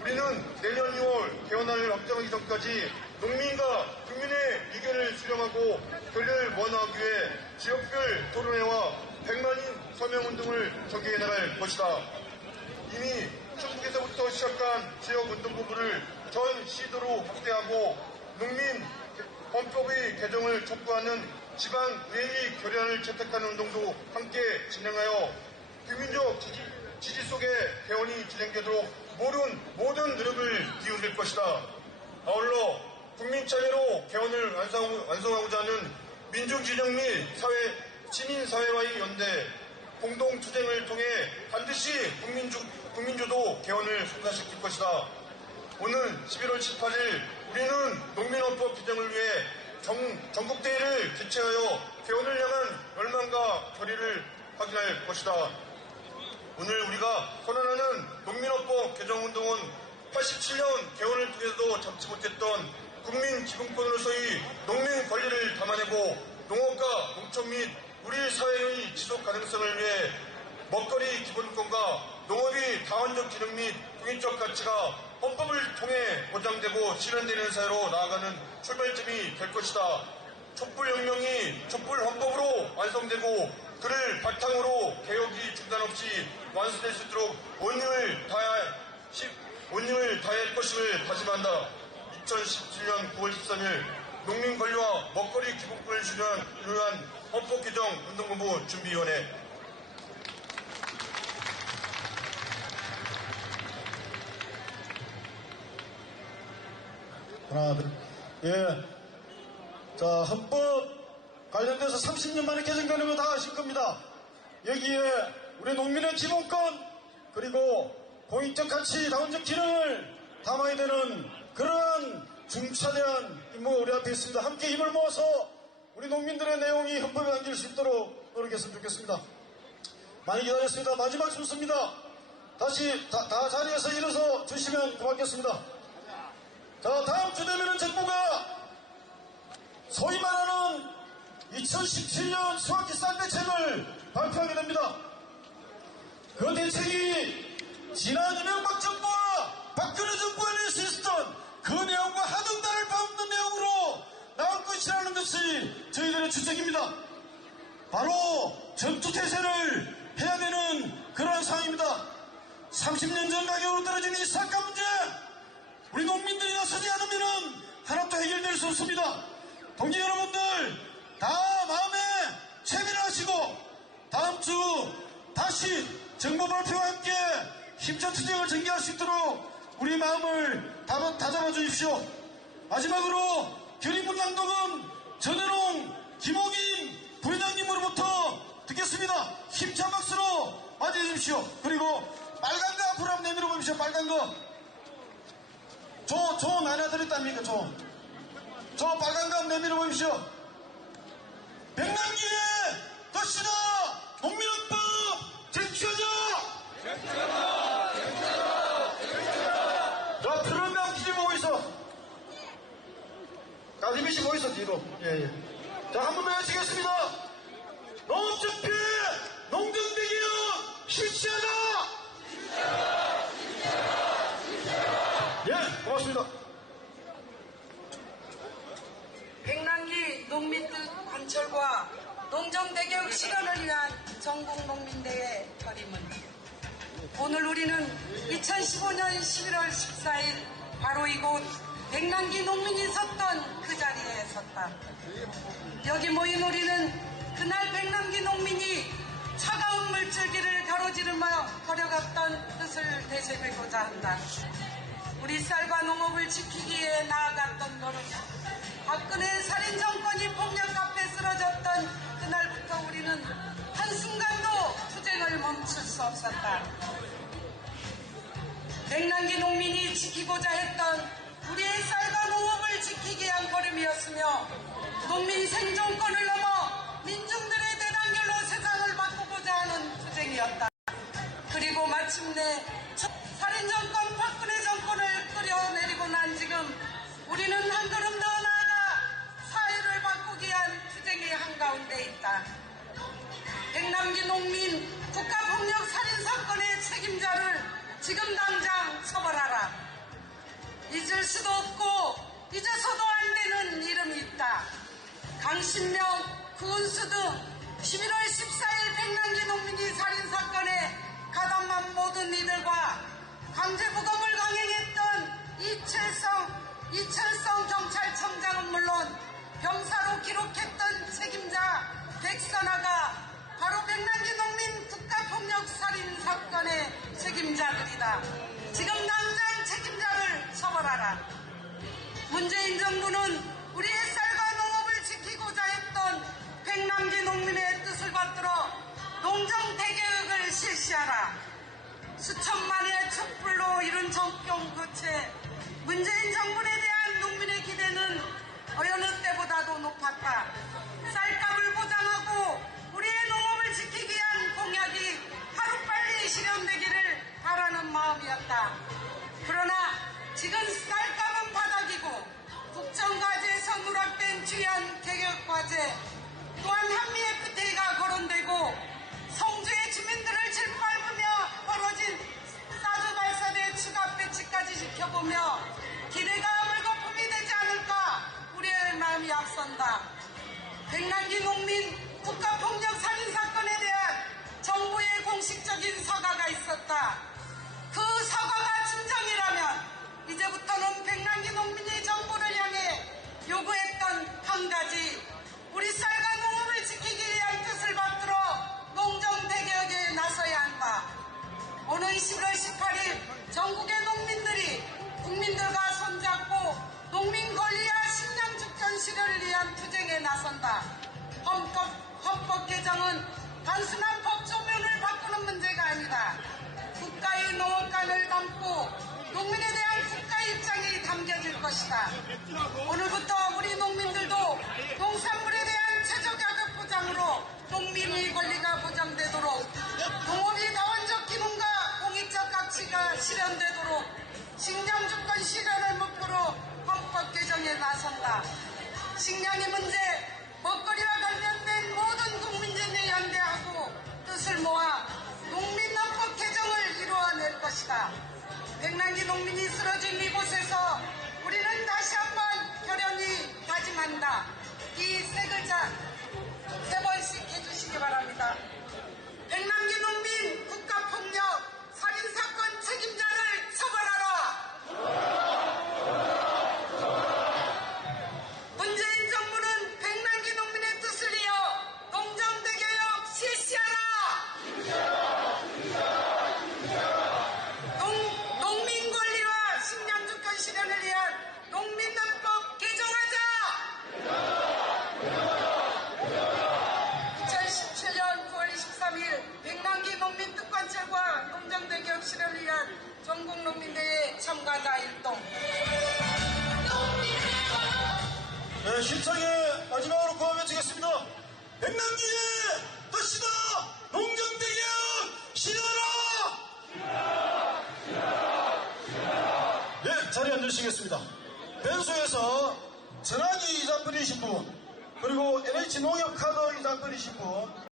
우리는 내년 6월 개헌안을 확정하기 전까지 농민과 국민의 의견을 수렴하고 결의를 모아나가기 위해 지역별 토론회와 100만인 서명운동을 전개해 나갈 것이다. 이미 충북에서부터 시작한 지역운동본부를 전 시도로 확대하고 농민 헌법의 개정을 촉구하는 지방의회의 결의안을 채택하는 운동도 함께 진행하여 국민적 지지 속에 개헌이 진행되도록 모든 노력을 기울일 것이다. 아울러 국민 참여로 개헌을 완성하고자 하는 민중진영 및 시민사회와의 연대, 공동투쟁을 통해 반드시 국민주도 개헌을 성사시킬 것이다. 오늘 11월 18일 우리는 농민헌법 개정을 위해 전국대회를 개최하여 개헌을 향한 열망과 결의를 확인할 것이다. 오늘 우리가 선언하는 농민헌법 개정운동은 87년 개헌을 통해서도 잡지 못했던 국민 기본권으로서의 농민 권리를 담아내고 농업과 농촌 및 우리 사회의 지속 가능성을 위해 먹거리 기본권과 농업의 다원적 기능 및 국민적 가치가 헌법을 통해 보장되고 실현되는 사회로 나아가는 출발점이 될 것이다. 촛불혁명이 촛불헌법으로 완성되고 그를 바탕으로 개혁이 중단 없이 완수될 수 있도록 온 힘을 다할 것임을 다짐한다. 2017년 9월 13일 농민 권리와 먹거리 기본권을 위한 헌법 개정 운동본부 준비위원회. 하나, 둘. 예. 자, 헌법 관련돼서 30년 만에 개정 결의문 다 아실 겁니다. 여기에 우리 농민의 기본권, 그리고 공익적 가치, 다원적 기능을 담아야 되는 그러한 중차대한 임무가 우리 앞에 있습니다. 함께 힘을 모아서 우리 농민들의 내용이 헌법에 담길 수 있도록 노력했으면 좋겠습니다. 많이 기다렸습니다. 마지막 순서입니다. 다시 다 자리에서 일어서 주시면 고맙겠습니다. 자, 다음 주 되면은 정부가 소위 말하는 2017년 수학기 쌀 대책을 발표하게 됩니다. 그 대책이 지난 이명박 정부와 박근혜 정부가 낼 수 있었던 그 내용과 하등단을 밟는 내용으로 나올 것이라는 것이 저희들의 추측입니다. 바로 전투태세를 해야 되는 그러한 상황입니다. 30년 전 가격으로 떨어진 이 쌀값 문제, 우리 농민들이 나서지 않으면 하나도 해결될 수 없습니다. 동지 여러분들 다 마음에 채비를 하시고 다음 주 다시 정부 발표와 함께 힘찬 투쟁을 전개할 수 있도록 우리 마음을 다잡아 주십시오. 마지막으로 결의문 낭독은 전현홍, 김호김 부회장님으로부터 듣겠습니다. 힘찬 박수로 맞이해 주십시오. 그리고 빨간 거 앞으로 한번 내밀어 보십시오. 빨간 거. 조 나눠 드렸답니까? 조 빨간 거 한번 내밀어 보십시오. 백남기의 것이다. 농민헌법 쟁취하자. 자, 트럼프 기지 보고 있어. 가디비 씨 보고 있어, 뒤로. 예. 자, 한 번 더 하시겠습니다. 농업정폐 농경대개혁 실시하자. 예, 고맙습니다. 백남기 농민뜻 관철과 농정대개혁 실현을 위한 전국농민대회 결의문. 오늘 우리는 2015년 11월 14일 바로 이곳 백남기 농민이 섰던 그 자리에 섰다. 여기 모인 우리는 그날 백남기 농민이 차가운 물줄기를 가로지르며 걸어갔던 뜻을 되새기고자 한다. 우리 쌀과 농업을 지키기 위해 나아갔던 걸음, 박근혜 살인 정권이 폭력 앞에 쓰러졌던 그날부터 우리는 한순간도 투쟁을 멈출 수 없었다. 백남기 농민이 지키고자 했던 우리의 쌀과 농업을 지키기 위한 걸음이었으며 농민 생존권을 넘어 민중들의 대단결로 세상을 바꾸고자 하는 투쟁이었다. 그리고 마침내 살인정권 박근혜 정권을 끌어내리고 난 지금 우리는 한 걸음 더 나아가 사회를 바꾸기 위한 투쟁의 한가운데 있다. 백남기 농민 국가폭력 살인사건의 책임자를 지금 당장 처벌하라. 잊을 수도 없고 잊어서도 안 되는 이름이 있다. 강신명, 구은수 등 11월 14일 백남기 농민이 살인사건에 가담한 모든 이들과 강제부검을 강행했던 이철성 경찰청장은 물론 병사로 기록했던 책임자 백선아가 바로 백남기 농민 국가폭력 살인사건의 책임자들이다. 지금 당장 책임자를 처벌하라. 문재인 정부는 우리의 쌀과 농업을 지키고자 했던 백남기 농민의 뜻을 받들어 농정 대개혁을 실시하라. 수천만의 촛불로 이룬 정권 교체, 문재인 정부에 대한 농민의 기대는 어느 때보다도 높았다. 쌀값을 보장하고 우리의 농업을 지키기 위한 공약이 하루빨리 실현되기를 바라는 마음이었다. 그러나 지금 쌀값은 바닥이고 국정 요구했던 한 가지, 우리 쌀과 농업을 지키기 위한 뜻을 받들어 농정대개혁에 나서야 한다. 오는 11월 18일 전국의 농민들이 국민들과 손잡고 농민 권리와 식량 주권 실현을 위한 투쟁에 나선다. 헌법 개정은 단순한 법 조문을 바꾸는 문제가 아니다. 국가의 농업관을 담고 농민에 대한 국가의 입장이 담겨질 것이다. 오늘부터 우리 농민들도 농산물에 대한 최저가격 보장으로 농민의 권리가 보장되도록, 농업의 다원적 기능과 공익적 가치가 실현되도록 식량주권 실현을 목표로 헌법 개정에 나선다. 식량의 문제, 먹거리와 관련된 모든 국민들이 연대하고 뜻을 모아 농민헌법 개정을 이루어낼 것이다. 백남기 농민이 쓰러진 이곳에서 우리는 다시 한번 결연히 다짐한다. 이 세 글자 세 번씩 해주시기 바랍니다. 백남기 농민 국가폭력 살인사건 책임자를 처벌하라. 문재인 정부는 백남기 농민의 뜻을 이어 농정대개혁 실시하라. 농민 권리와 식량주권 실현을 위한 농민헌법 개정하자. 2017년 9월 23일 백남기 농민 특관철과 농정대개혁 실현을 위한 전국농민대회 참가자 일동. 네, 힘차게 마지막으로 구호 외치겠습니다. 백남기의 뜻이다! 농정대개혁 실현하라! 네, 자리에 앉으시겠습니다. 변소에서 전화기 이장 끊이신 분, 그리고 NH농협카드 이장 끊이신 분,